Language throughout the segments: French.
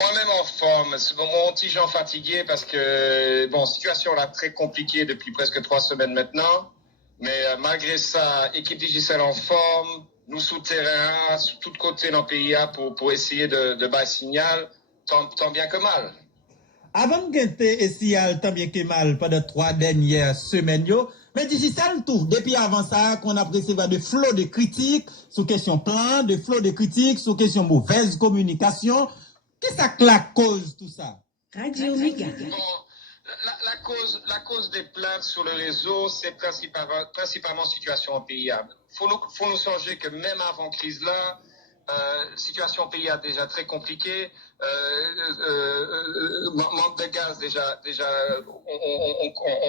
Moi-même en forme, c'est mon petit Jean fatigué parce que, bon, situation là très compliquée depuis presque 3 semaines maintenant. Mais malgré ça, équipe Digicel en forme, nous souterrains, sur tous côtés dans le pays pour essayer de battre signal, tant bien que mal. Avant de essayer tant bien que mal pendant 3 dernières semaines, mais digital tout. Depuis avant ça, qu'on a recevé de flots de critiques sur question plan, de flots de critiques sur question mauvaise communication. Qu'est-ce que la cause tout ça? Radio Méga. Bon, la cause des plaintes sur le réseau, c'est principalement situation en pays. Faut nous songer que même avant crise là, situation au pays déjà très compliquée, manque de gaz déjà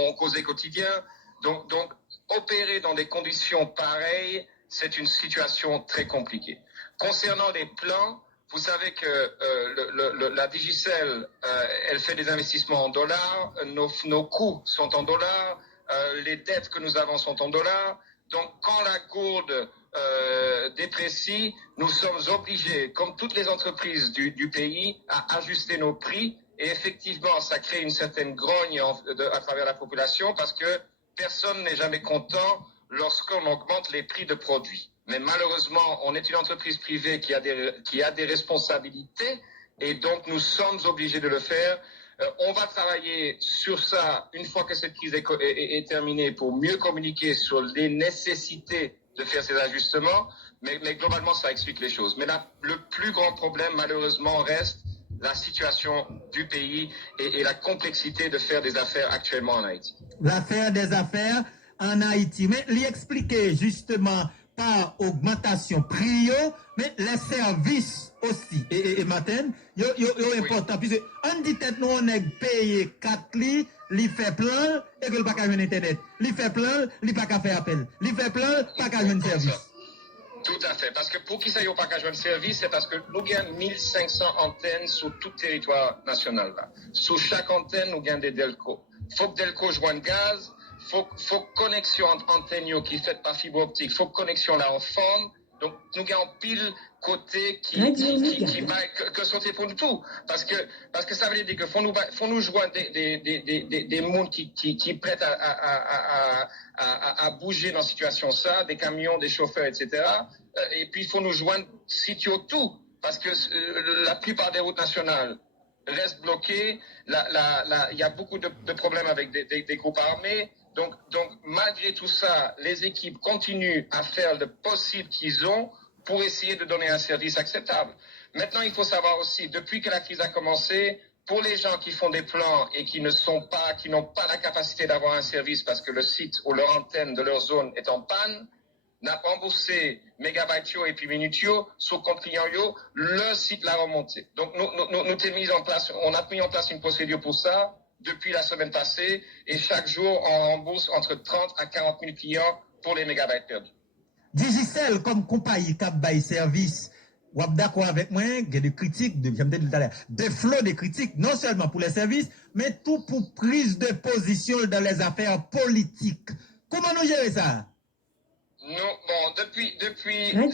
on causait quotidien. Donc opérer dans des conditions pareilles, c'est une situation très compliquée. Concernant les plans, vous savez que la Digicel, elle fait des investissements en dollars, nos coûts sont en dollars, les dettes que nous avons sont en dollars. Donc quand la gourde déprécie, nous sommes obligés, comme toutes les entreprises du pays, à ajuster nos prix. Et effectivement, ça crée une certaine grogne à travers la population parce que personne n'est jamais content lorsqu'on augmente les prix de produits. Mais malheureusement, on est une entreprise privée qui a des responsabilités et donc nous sommes obligés de le faire. On va travailler sur ça une fois que cette crise est terminée pour mieux communiquer sur les nécessités de faire ces ajustements. Mais globalement, ça explique les choses. Mais le plus grand problème, malheureusement, reste la situation du pays et la complexité de faire des affaires actuellement en Haïti. L'affaire des affaires en Haïti. Mais lui expliquer justement par augmentation prix, mais les services aussi. Et matin, yo important. Oui. Puisque on dit que nous on est payé 4 lits, il fait plein et que le pas qu'à jouer internet. Il fait plein, il pas qu'à faire appel. Il fait plein, pas qu'à jouer un service. Tout à fait. Parce que pour qui ça y a pas qu'à jouer un service, c'est parce que nous gagnons 1500 antennes sur tout le territoire national. Là. Sur chaque antenne, nous gagnons des Delco. Faut que Delco joigne gaz. Faut connexion entre antennes qui fait par fibre optique. Faut connexion là en forme. Donc, nous avons pile côté qui que sauter pour nous tout. Parce que ça veut dire que faut nous joindre des mondes qui prêtent à bouger dans situation ça, des camions, des chauffeurs, etc. Et puis, il faut nous joindre sitio tout. Parce que la plupart des routes nationales restent bloquées. Il y a beaucoup de problèmes avec des groupes armés. Donc, malgré tout ça, les équipes continuent à faire le possible qu'ils ont pour essayer de donner un service acceptable. Maintenant, il faut savoir aussi, depuis que la crise a commencé, pour les gens qui font des plans et qui n'ont pas la capacité d'avoir un service parce que le site ou leur antenne de leur zone est en panne, n'a pas remboursé mégabytes et puis minutes sur compte client le site l'a remonté. Donc, on a mis en place une procédure pour ça depuis la semaine passée et chaque jour, on rembourse entre 30 à 40 000 clients pour les mégabytes perdus. Digicel, comme compagnie qui a service, vous êtes d'accord avec moi, il y a des critiques, des flots de critiques, non seulement pour les services, mais tout pour prise de position dans les affaires politiques. Comment nous gérons ça? Depuis,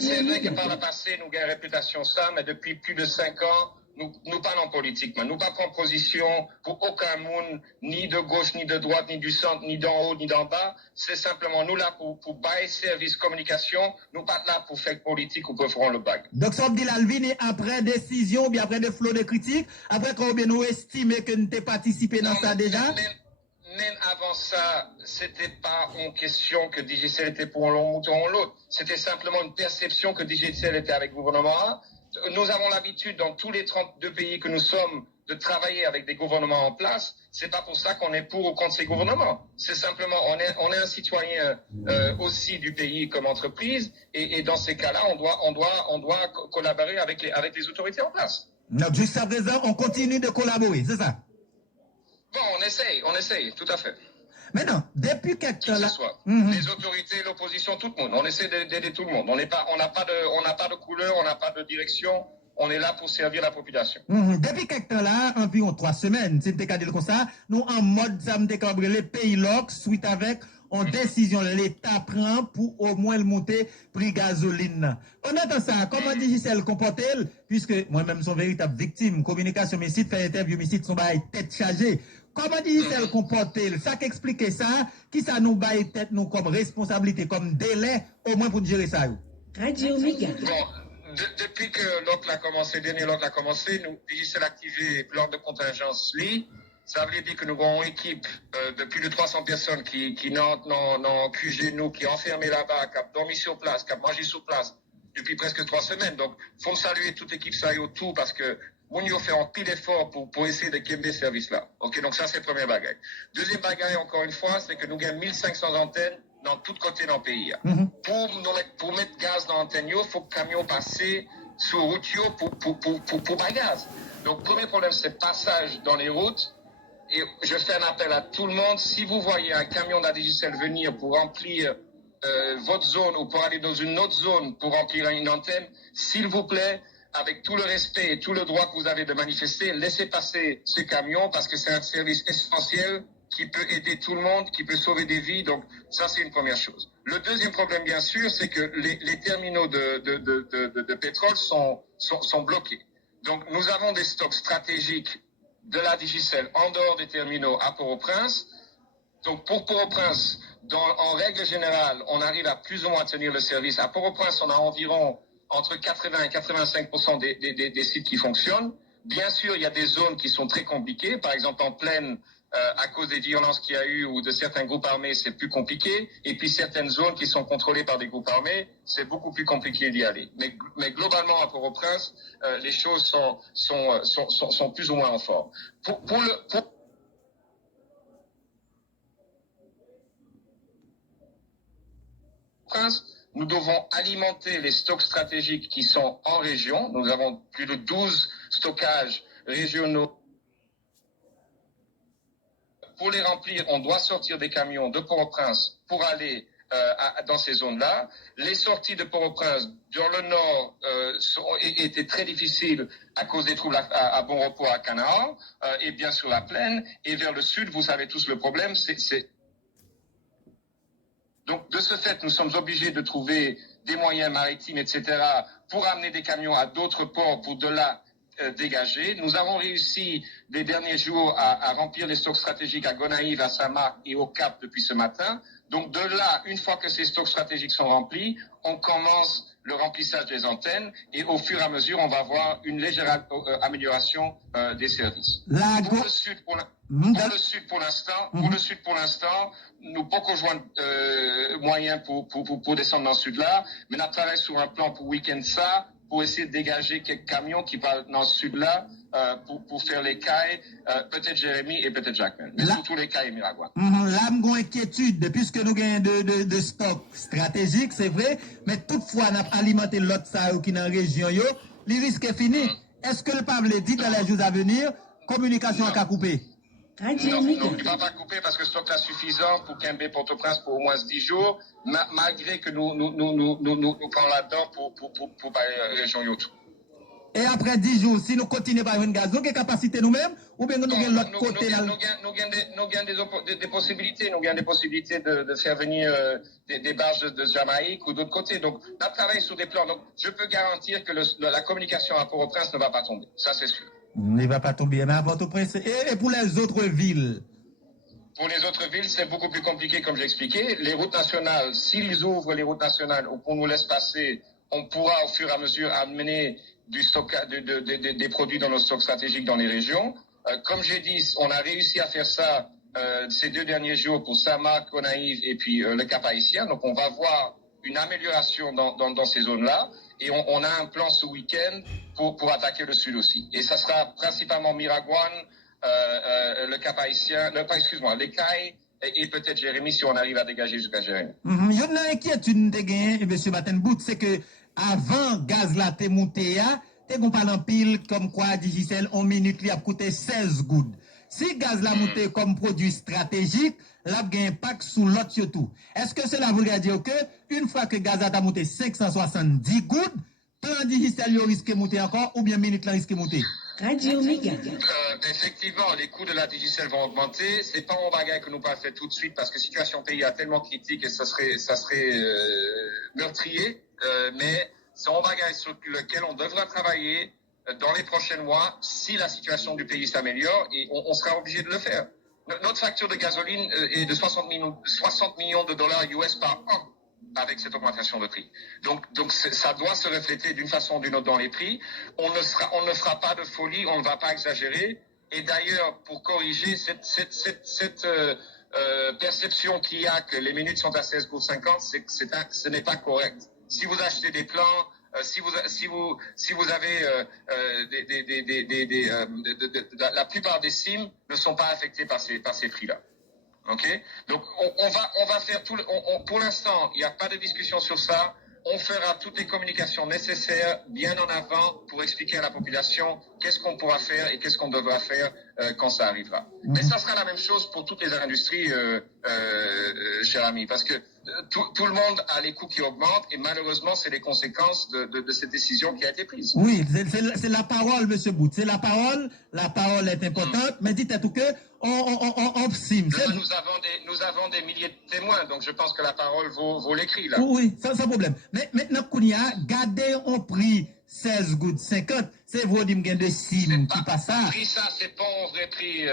c'est vrai que par le passé, nous avons une réputation ça, mais depuis plus de 5 ans, nous parlons politique, mais nous ne prenons position pour aucun monde, ni de gauche, ni de droite, ni du centre, ni d'en haut, ni d'en bas. C'est simplement nous là pour bailler service communication, nous pas là pour faire politique ou pour faire le bague. Donc, ça veut dire l'Alvin après décision, bien après des flots de critiques, après qu'on nous estime que nous avons participé dans ça déjà? Même avant ça, c'était pas une question que Digicel était pour l'un ou pour l'autre. C'était simplement une perception que Digicel était avec le gouvernement. Nous avons l'habitude, dans tous les 32 pays que nous sommes, de travailler avec des gouvernements en place. C'est pas pour ça qu'on est pour ou contre ces gouvernements. C'est simplement, on est un citoyen aussi du pays comme entreprise, et dans ces cas-là, on doit collaborer avec les autorités en place. Donc, jusqu'à présent, on continue de collaborer, c'est ça? Bon, on essaye, tout à fait. Maintenant, depuis quelques temps là, les autorités, l'opposition, tout le monde, on essaie d'aider tout le monde. On n'a pas de couleur, on n'a pas de direction. On est là pour servir la population. Depuis quelques temps là, environ 3 semaines, c'est le cas de comme ça, nous en mode ça me les pays lock suite avec en décision l'État prend pour au moins le monter prix gasoline. On attend ça. Comment Digicel comporte-t-elle? Puisque moi-même son véritable victime, communication, mes sites, fait interview, mes sites sont bail tête chargée. Comment Digicel comporte-t-elle? Ça qu'explique ça, qui ça nous baille tête nous comme responsabilité, comme délai, au moins pour gérer ça. Radio Méga. Bon, depuis que l'autre a commencé, dernier l'autre a commencé, nous, Digicel activé plan de contingence lui. Ça veut dire que nous avons une équipe de plus de 300 personnes qui n'ont QG nous, qui est enfermée là-bas, qui a dormi sur place, qui a mangé sur place depuis presque 3 semaines. Donc, faut me saluer toute l'équipe ça y tout parce que nous fait un pile d'efforts pour essayer de calmer ce service-là. Ok, donc ça c'est le premier bagage. Deuxième bagage, encore une fois, c'est que nous gagnons 1500 antennes dans tous côtés dans le pays. Pour mettre gaz dans l'antenne, il faut que le camion passe sur route pour gaz. Donc, premier problème, c'est le passage dans les routes. Et je fais un appel à tout le monde. Si vous voyez un camion de la Digicel venir pour remplir votre zone ou pour aller dans une autre zone pour remplir une antenne, s'il vous plaît, avec tout le respect et tout le droit que vous avez de manifester, laissez passer ce camion parce que c'est un service essentiel qui peut aider tout le monde, qui peut sauver des vies. Donc ça, c'est une première chose. Le deuxième problème, bien sûr, c'est que les terminaux de pétrole sont bloqués. Donc nous avons des stocks stratégiques de la Digicel en dehors des terminaux à Port-au-Prince. Donc pour Port-au-Prince, en règle générale, on arrive à plus ou moins tenir le service. À Port-au-Prince, on a environ entre 80 et 85% des sites qui fonctionnent. Bien sûr, il y a des zones qui sont très compliquées. Par exemple, en plaine, à cause des violences qu'il y a eu ou de certains groupes armés, c'est plus compliqué. Et puis certaines zones qui sont contrôlées par des groupes armés, c'est beaucoup plus compliqué d'y aller. Mais globalement, à Port-au-Prince, les choses sont plus ou moins en forme. Nous devons alimenter les stocks stratégiques qui sont en région. Nous avons plus de 12 stockages régionaux. Pour les remplir, on doit sortir des camions de Port-au-Prince pour aller dans ces zones-là. Les sorties de Port-au-Prince dans le nord étaient très difficiles à cause des troubles à Bon Repos à Canaan et bien sûr la plaine. Et vers le sud, vous savez tous le problème, Donc, de ce fait, nous sommes obligés de trouver des moyens maritimes, etc., pour amener des camions à d'autres ports pour de là dégager. Nous avons réussi les derniers jours à remplir les stocks stratégiques à Gonaïves, à Samarc et au Cap depuis ce matin. Donc, de là, une fois que ces stocks stratégiques sont remplis, on commence le remplissage des antennes et au fur et à mesure, on va voir une légère amélioration des services. Pour le sud, pour l'instant, nous pas joindre moyens pour descendre dans le sud-là, mais on travaille sur un plan pour week-end ça, pour essayer de dégager quelques camions qui partent dans le sud-là, pour faire les cailles, peut-être Jérémy et peut-être Jacqueline. Mais surtout les cailles et Miragua. Là, nous avons inquiétude, puisque nous avons de stock stratégique, c'est vrai, mais toutefois, nous avons alimenté l'autre ça qui est dans la région, les risques est fini. Est-ce que le Pable dit dans les jours à venir, communication a coupé? Non, il ne va pas couper parce que le stock est suffisant pour Kembe Port-au-Prince pour au moins 10 jours, malgré que nous prenons là-dedans pour la région Yotou. Et après 10 jours, si nous continuons par une gaz, nous avons capacité nous-mêmes ou bien nous avons l'autre côté là? Nous avons des possibilités. Nous avons des possibilités de faire venir des barges de Jamaïque ou d'autres côtés. Donc, on travaille sur des plans. Donc, je peux garantir que la communication à Port-au-Prince ne va pas tomber. Ça, c'est sûr. Il ne va pas tomber. Mais à Port-au-Prince, et pour les autres villes? Pour les autres villes, c'est beaucoup plus compliqué, comme j'ai expliqué. Les routes nationales, s'ils ouvrent les routes nationales ou qu'on nous laisse passer, on pourra au fur et à mesure amener du stock, des produits dans nos stocks stratégiques dans les régions. Comme j'ai dit, on a réussi à faire ça ces 2 derniers jours pour Samarc, Gonaïves et puis le Cap Haïtien. Donc on va voir une amélioration dans ces zones-là. Et on a un plan ce week-end pour attaquer le sud aussi. Et ça sera principalement Miragouane, le Cap Haïtien, les Cailles et peut-être Jérémy si on arrive à dégager jusqu'à Jérémy. Il y a une inquiétude de gagner, M. Batenbout, c'est que avant gaz là t'es monté, t'es qu'on parle en pile comme quoi Digicel en minute il a coûté 16 gouttes. Si gaz là monté comme produit stratégique, là il y a un impact sur l'autre surtout. Est-ce que cela voudrait dire que une fois que gaz a monté 570 gouttes, plan Digicel risque de monter encore ou bien minute là risque de monter? Radio Méga. Effectivement, les coûts de la Digicel vont augmenter. C'est pas un bagage que nous pas fait tout de suite parce que la situation pays est tellement critique et ça serait meurtrier. Mais c'est un bagage sur lequel on devra travailler dans les prochains mois si la situation du pays s'améliore et on sera obligé de le faire. Notre facture de gasoline est de 60 millions de dollars US par an avec cette augmentation de prix. Donc ça doit se refléter d'une façon ou d'une autre dans les prix. On ne fera pas de folie, on ne va pas exagérer. Et d'ailleurs, pour corriger cette perception qu'il y a que les minutes sont à 16,50 $, ce n'est pas correct. Si vous achetez des plans, si vous avez la plupart des SIM ne sont pas affectés par ces prix-là. Ok, donc on va faire tout. Pour l'instant, il n'y a pas de discussion sur ça. On fera toutes les communications nécessaires bien en avant pour expliquer à la population qu'est-ce qu'on pourra faire et qu'est-ce qu'on devra faire quand ça arrivera. Mais ça sera la même chose pour toutes les industries, cher ami, parce que tout le monde a les coûts qui augmentent et malheureusement, c'est les conséquences de cette décision qui a été prise. Oui, c'est la parole, monsieur Bout. C'est la parole est importante, mais dites à tout que on sim. Là, nous avons des milliers de témoins, donc je pense que la parole vaut l'écrit, là. Oui, sans problème. Mais maintenant, Kounia, gardez on prix 16,50 $. C'est vous qui me de sim qui passe ça. Prix ça, c'est pas un vrai prix,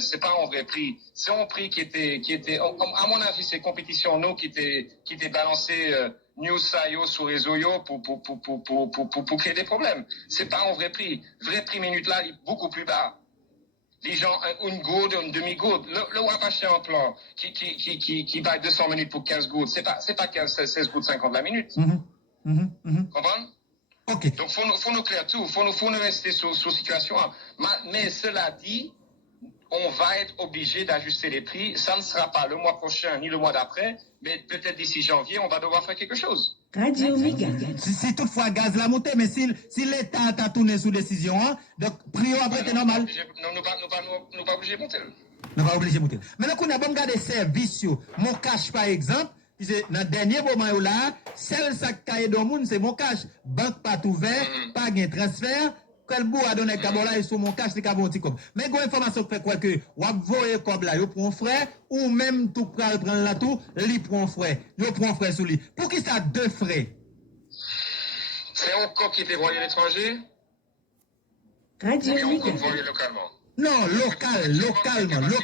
c'est pas un vrai prix. C'est un prix qui était, à mon avis, c'est compétition nous qui était balancé news sayo sur les réseaux pour créer des problèmes. C'est pas un vrai prix. Vrai prix minute là, il est beaucoup plus bas. Les gens, une goutte, une demi-goutte. Le wap acheter un plan qui va 200 minutes pour 15 gouttes. C'est pas 16 gouttes 50 la minute. Comprends? Ok. Donc, faut nous clair tout. Faut nous rester sur situation. Mais cela dit, on va être obligé d'ajuster les prix. Ça ne sera pas le mois prochain ni le mois d'après, mais peut-être d'ici janvier, on va devoir faire quelque chose. Radio Méga. Si toutefois gaz la montée, mais si l'État a tourné sous décision, hein, donc prix après c'est normal. Nous pas obligés de monter. Nous pas obligé de monter. Maintenant qu'on a bon garder service, mon cash par exemple, dans le dernier moment là, seul sac cahier de monde c'est mon cash. Banque pas ouvert, pas de transfert. Quel bout a donné Kabola et sur mon cash, c'est Kabon Tikom. Mais une information fait quoi que, ou voyez comme là, yo prend frère, ou même tout prendre la tout, li prend frère. Yo prend frère sous lui. Pour qui ça deux frères? C'est encore qui était voyé à l'étranger? Radio Et Méga. encore voyé localement. Non, localement.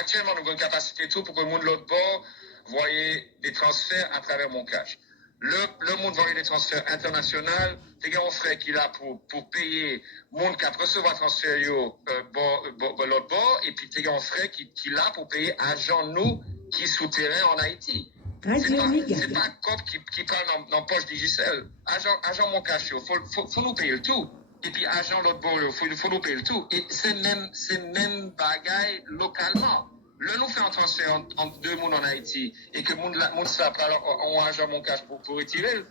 Actuellement, nous avons une capacité tout pour que le monde de l'autre bord voyait des transferts à travers mon cash. Le monde voyait des transferts internationaux. Les gars, on ferait qu'il a pour payer monde qui a recevoir transfert l'autre bord. Et puis, les gars, on ferait qu'il a pour payer agent nous qui souterrain en Haïti. C'est pas COP qui parle dans poche Digicel. Agent mon cash, faut nous payer le tout. Et puis, agent l'autre bord, faut nous payer le tout. Et c'est même bagaille localement. Le nous fait un transfert entre deux mondes en Haïti et que monde ça on agent mon cash pour retirer.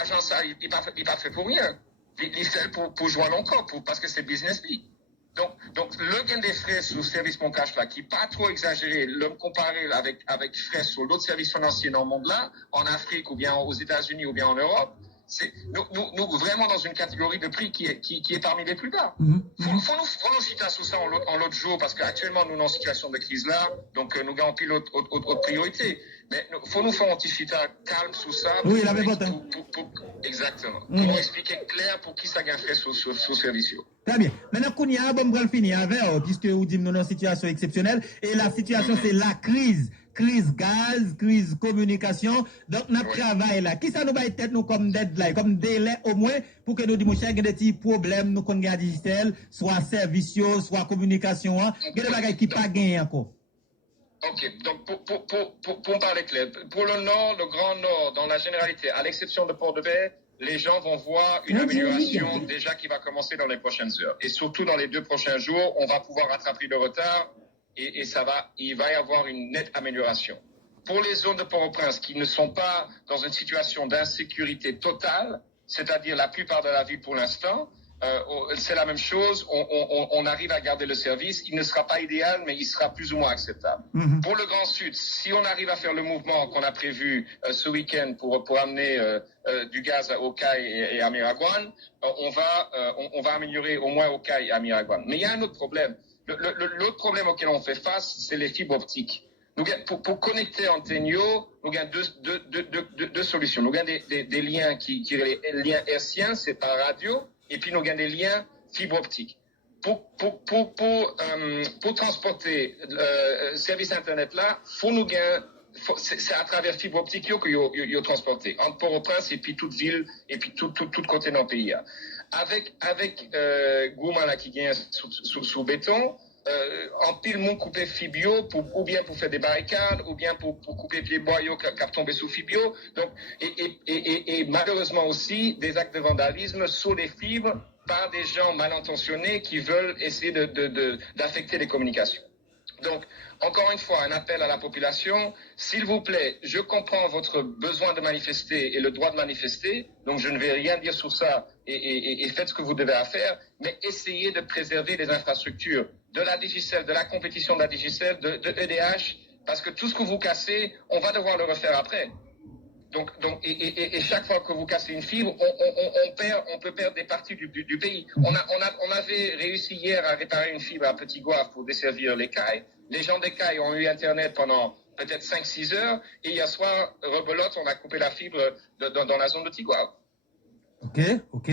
Agent ça, il pas fait pour rien. Il fait pour jouer encore, parce que c'est business lui. Donc le gain des frais sur service mon cash là, qui pas trop exagéré, le comparer avec frais sur l'autre service financier dans le monde là, en Afrique ou bien aux États-Unis ou bien en Europe, c'est nous vraiment dans une catégorie de prix qui est parmi les plus bas. Faut nous citer sur ça en l'autre jour parce qu'actuellement nous sommes en situation de crise là, donc nous avons pile autre priorité. Mais faut nous faire un petit chita calme sur ça. Oui, la même exactement. Pour nous expliquer clair pour qui ça gagne fait sur service. Très bien. Maintenant, Kounia, bon, on finir avec, puisque vous dites nous dans une situation exceptionnelle, et la situation, c'est la crise. Crise gaz, crise communication. Donc, notre travail là, qui ça nous va être nous comme deadline, comme délai au moins, pour que nous disions, qu'il y a des petits problèmes, nous, qu'on a digital, soit service, soit communication, il y a des bagages qui pas gagné encore. Ok, donc pour parler clair, pour le nord, le grand nord, dans la généralité, à l'exception de Port-de-Paix, les gens vont voir une amélioration déjà qui va commencer dans les prochaines heures. Et surtout dans les 2 prochains jours, on va pouvoir rattraper le retard et il va y avoir une nette amélioration. Pour les zones de Port-au-Prince qui ne sont pas dans une situation d'insécurité totale, c'est-à-dire la plupart de la ville pour l'instant, c'est la même chose. On arrive à garder le service. Il ne sera pas idéal, mais il sera plus ou moins acceptable. Pour le Grand Sud, si on arrive à faire le mouvement qu'on a prévu ce week-end pour amener du gaz au Caille et à Miragouane, on va améliorer au moins au Caille et à Miragouane. Mais il y a un autre problème. L'autre problème auquel on fait face, c'est les fibres optiques. Pour connecter en Tegno, nous avons deux solutions. Nous avons des liens qui les liens hertziens, c'est par radio, et puis nous avons des liens fibre optique. Pour transporter service internet là, c'est à travers fibre optique que vous transporté entre Port-au-Prince et puis toute ville et puis tout côté dans le pays. Avec Gouma là qui vient sous béton. En pile mon coupé fibio ou bien pour faire des barricades ou bien pour couper les boyaux qui tombent sous fibio, donc et malheureusement aussi des actes de vandalisme sur les fibres par des gens mal intentionnés qui veulent essayer d'affecter les communications. Donc, encore une fois, un appel à la population. S'il vous plaît, je comprends votre besoin de manifester et le droit de manifester. Donc, je ne vais rien dire sur ça et faites ce que vous devez faire. Mais essayez de préserver les infrastructures de la Digicel, de la compétition de la Digicel, de EDH. Parce que tout ce que vous cassez, on va devoir le refaire après. Donc, chaque fois que vous cassez une fibre, on peut perdre des parties du pays. On avait réussi hier à réparer une fibre à Petit Goave pour desservir les cailles. Les gens des cailles ont eu Internet pendant peut-être 5-6 heures. Et hier soir, rebelote, on a coupé la fibre dans la zone de Petit Goave. Ok.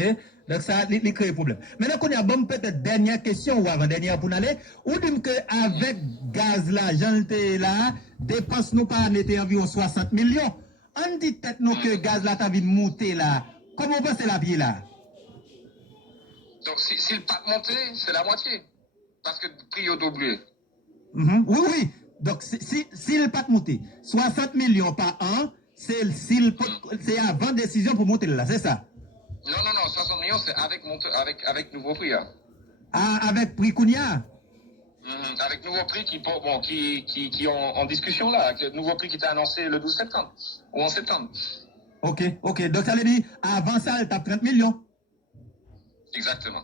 Donc ça, il crée problème. Maintenant qu'on a bon peut-être dernière question ou avant-dernière pour aller, ou dit que avec gaz là, j'en là, dépense nous par année était environ 60 millions. On dit peut-être nous que gaz là t'as envie de monter là. Comment on pense la vie là? Donc si le pas monter, c'est la moitié. Parce que le prix est doublé. Oui. Donc si le pas monter, 60 millions par an, c'est avant décision pour monter là, c'est ça? Non, 60 millions, c'est avec nouveau prix. Hein. Ah, avec prix Kounia? Avec nouveau prix qui est en discussion là, nouveau prix qui était annoncé le 12 septembre ou en septembre. Ok. Donc ça veut dire, avant ça, elle tape 30 millions. Exactement.